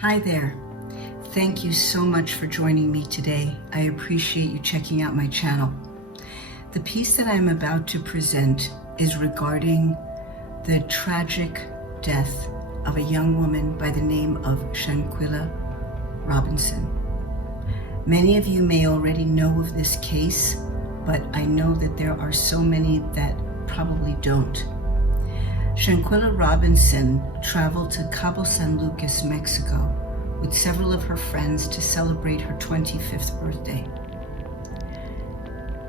Hi there. Thank you so much for joining me today. I appreciate you checking out my channel. The piece that I'm about to present is regarding the tragic death of a young woman by the name of Shanquella Robinson. Many of you may already know of this case, but I know that there are so many that probably don't. Shanquella Robinson traveled to Cabo San Lucas, Mexico, with several of her friends to celebrate her 25th birthday.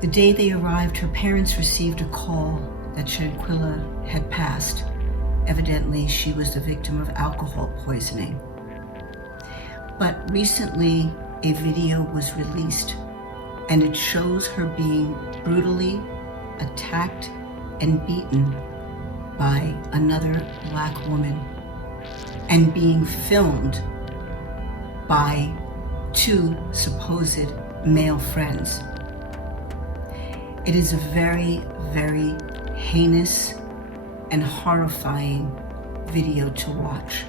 The day they arrived, her parents received a call that Shanquella had passed. Evidently, she was the victim of alcohol poisoning. But recently, a video was released, and it shows her being brutally attacked and beaten by another Black woman and being filmed by two supposed male friends. It is a very, very heinous and horrifying video to watch.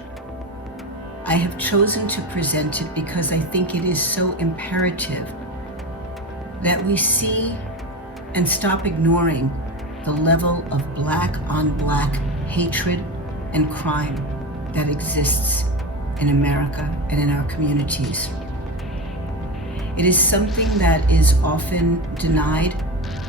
I have chosen to present it because I think it is so imperative that we see and stop ignoring the level of Black on Black hatred and crime that exists in America and in our communities. It is something that is often denied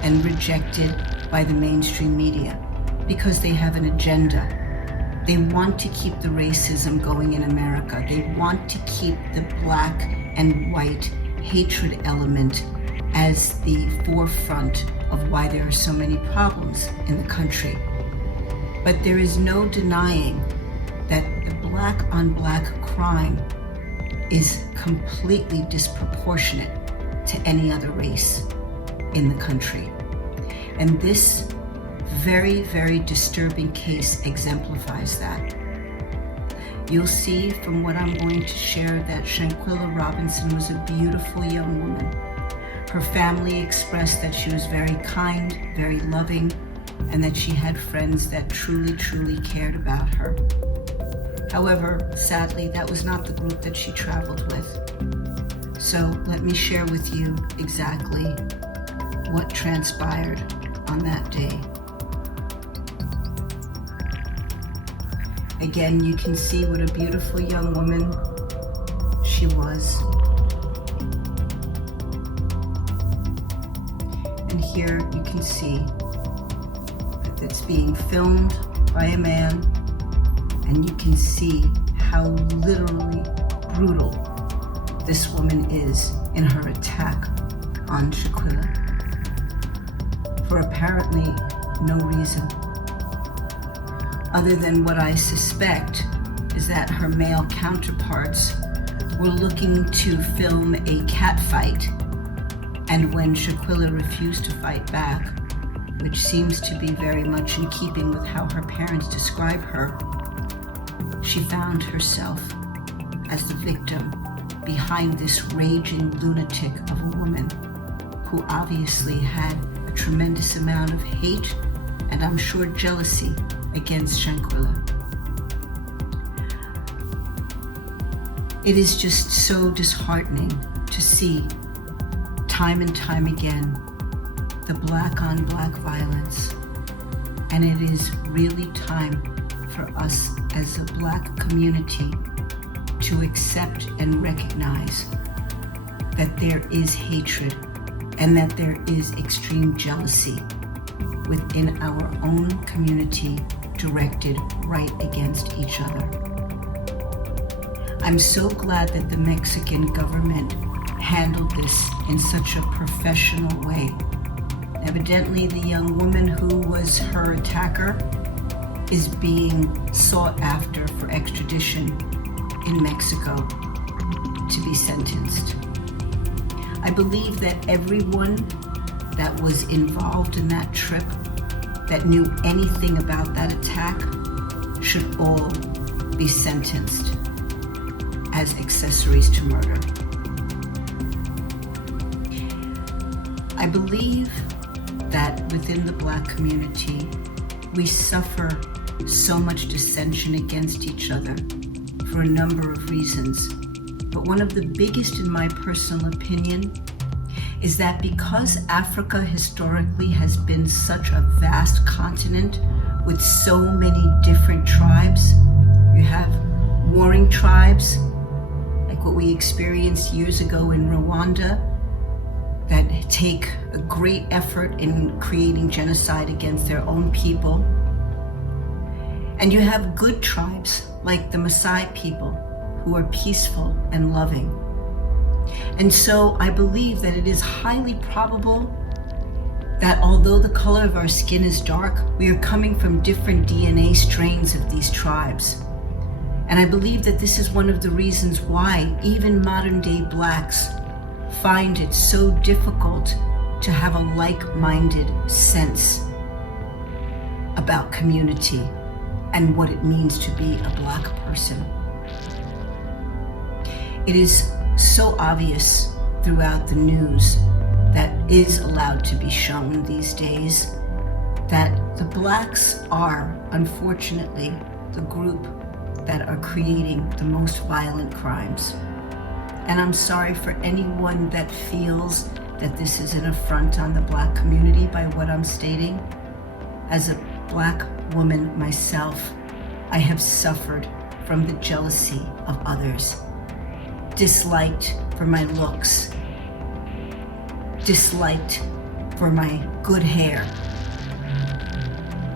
and rejected by the mainstream media because they have an agenda. They want to keep the racism going in America. They want to keep the Black and white hatred element as the forefront of why there are so many problems in the country. But there is no denying that the Black on Black crime is completely disproportionate to any other race in the country. And this very, very disturbing case exemplifies that. You'll see from what I'm going to share that Shanquella Robinson was a beautiful young woman. Her family expressed that she was very kind, very loving, and that she had friends that truly, truly cared about her. However, sadly, that was not the group that she traveled with. So let me share with you exactly what transpired on that day. Again, you can see what a beautiful young woman she was. And here you can see that it's being filmed by a man, and you can see how literally brutal this woman is in her attack on Shanquella for apparently no reason, other than what I suspect is that her male counterparts were looking to film a cat fight, and when Shanquella refused to fight back, which seems to be very much in keeping with how her parents describe her, she found herself as the victim behind this raging lunatic of a woman who obviously had a tremendous amount of hate and I'm sure jealousy against Shanquella. It is just so disheartening to see time and time again the Black on Black violence, and it is really time for us as a Black community to accept and recognize that there is hatred and that there is extreme jealousy within our own community directed right against each other. I'm so glad that the Mexican government handled this in such a professional way. Evidently, the young woman who was her attacker is being sought after for extradition in Mexico to be sentenced. I believe that everyone that was involved in that trip, that knew anything about that attack, should all be sentenced as accessories to murder. I believe that within the Black community, we suffer so much dissension against each other for a number of reasons. But one of the biggest, in my personal opinion, is that because Africa historically has been such a vast continent with so many different tribes, you have warring tribes, like what we experienced years ago in Rwanda, that take a great effort in creating genocide against their own people. And you have good tribes, like the Maasai people, who are peaceful and loving. And so I believe that it is highly probable that although the color of our skin is dark, we are coming from different DNA strains of these tribes. And I believe that this is one of the reasons why even modern day Blacks find it so difficult to have a like-minded sense about community and what it means to be a Black person. It is so obvious throughout the news that is allowed to be shown these days that the Blacks are, unfortunately, the group that are creating the most violent crimes. And I'm sorry for anyone that feels that this is an affront on the Black community by what I'm stating. As a Black woman myself, I have suffered from the jealousy of others, disliked for my looks, disliked for my good hair,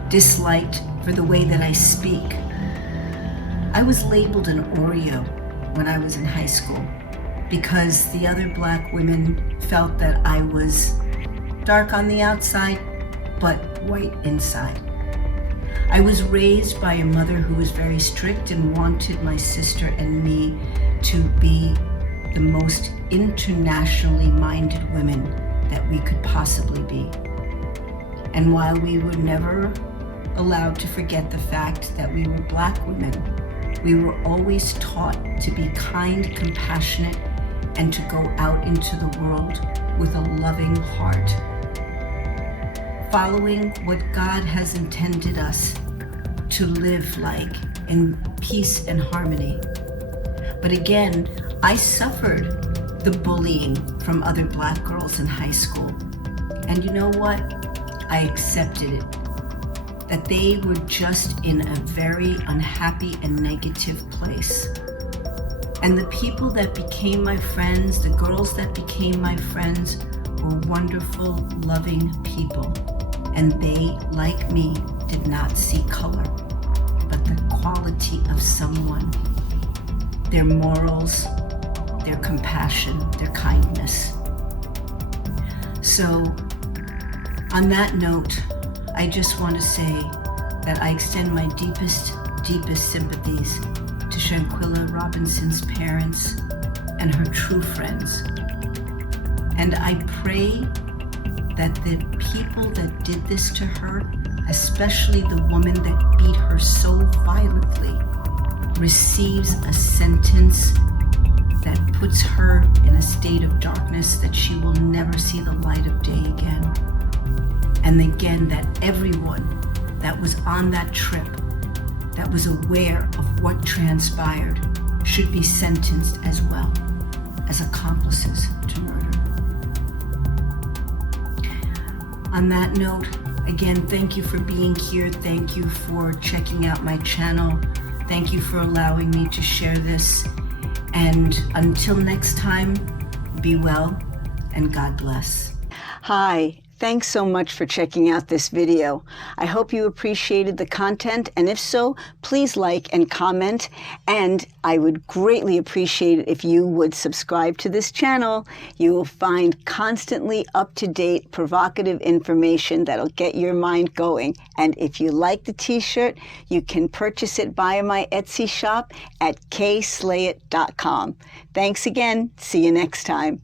disliked for the way that I speak. I was labeled an Oreo when I was in high school because the other Black women felt that I was dark on the outside, but white inside. I was raised by a mother who was very strict and wanted my sister and me to be the most internationally minded women that we could possibly be. And while we were never allowed to forget the fact that we were Black women, we were always taught to be kind, compassionate, and to go out into the world with a loving heart, following what God has intended us to live like in peace and harmony. But again, I suffered the bullying from other Black girls in high school. And you know what? I accepted it. That they were just in a very unhappy and negative place. And the people that became my friends, the girls that became my friends, were wonderful, loving people. And they, like me, did not see color, but the quality of someone, their morals, their compassion, their kindness. So, on that note, I just want to say that I extend my deepest sympathies to Shanquella Robinson's parents and her true friends. And I pray that the people that did this to her, especially the woman that beat her so violently, receives a sentence that puts her in a state of darkness that she will never see the light of day again. And again, that everyone that was on that trip, that was aware of what transpired, should be sentenced as well as accomplices to murder. On that note, again, thank you for being here. Thank you for checking out my channel. Thank you for allowing me to share this. And until next time, be well and God bless. Hi. Thanks so much for checking out this video. I hope you appreciated the content, and if so, please like and comment, and I would greatly appreciate it if you would subscribe to this channel. You will find constantly up-to-date, provocative information that'll get your mind going. And if you like the t-shirt, you can purchase it via my Etsy shop at kslayit.com. Thanks again. See you next time.